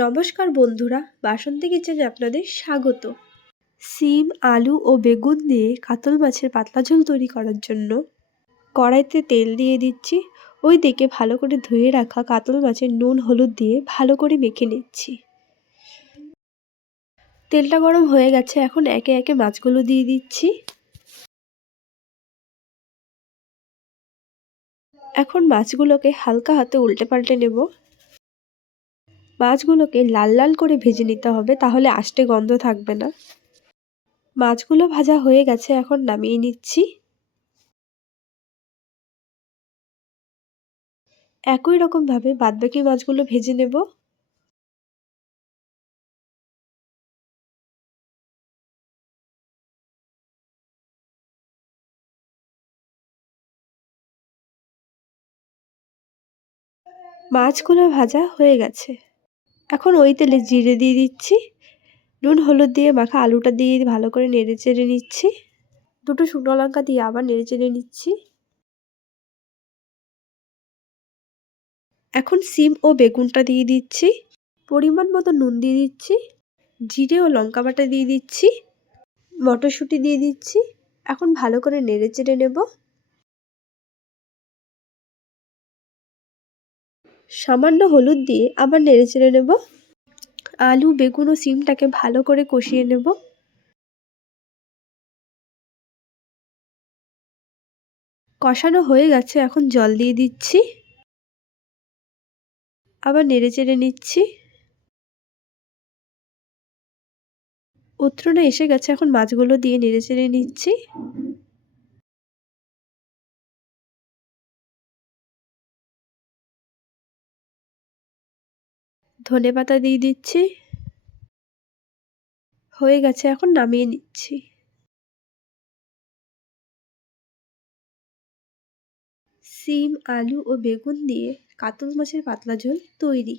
নমস্কার বন্ধুরা, বাসন্তী কিচেনে আপনাদের স্বাগত। সিম, আলু ও বেগুন দিয়ে কাতল মাছের পাতলা ঝোল তৈরি করার জন্য কড়াইতে তেল দিয়ে দিচ্ছি। ওই দিকে ভালো করে ধুয়ে রাখা কাতল মাছের নুন হলুদ দিয়ে ভালো করে মেখে নিচ্ছি। তেলটা গরম হয়ে গেছে, এখন একে একে মাছগুলো দিয়ে দিচ্ছি। এখন মাছগুলোকে হালকা হাতে উল্টে পাল্টে নেব। মাছগুলোকে লাল লাল করে ভেজে নিতে হবে, তাহলে আষ্টে গন্ধ থাকবে না। মাছগুলো ভাজা হয়ে গেছে, এখন নামিয়ে নিচ্ছি। একই রকমভাবে বাদবাকি মাছগুলো ভেজে নেব। মাছগুলো ভাজা হয়ে গেছে, এখন ওই তেলে জিরে দিয়ে দিচ্ছি। নুন হলুদ দিয়ে মাখা আলুটা দিয়ে ভালো করে নেড়ে চেড়ে নিচ্ছি। দুটো শুকনো লঙ্কা দিয়ে আবার নেড়ে চেড়ে নিচ্ছি। এখন সিম ও বেগুনটা দিয়ে দিচ্ছি। পরিমাণ মতো নুন দিয়ে দিচ্ছি। জিরে ও লঙ্কা বাটা দিয়ে দিচ্ছি। মটরশুঁটি দিয়ে দিচ্ছি। এখন ভালো করে নেড়ে চেড়ে নেব। সামান্য হলুদ দিয়ে আবার নেড়ে চেড়ে নেব। আলু, বেগুন ও সিমটাকে ভালো করে কষিয়ে নেব। কষানো হয়ে গেছে, এখন জল দিয়ে দিচ্ছি। আবার নেড়ে চেড়ে নিচ্ছি। উতরনে এসে গেছে, এখন মাছগুলো দিয়ে নেড়ে চেড়ে নিচ্ছি। ধনেপাতা দিয়ে দিচ্ছি। হয়ে গেছে, এখন নামিয়ে নিচ্ছি। সিম, আলু ও বেগুন দিয়ে কাতল মাছের পাতলা ঝোল তৈরি।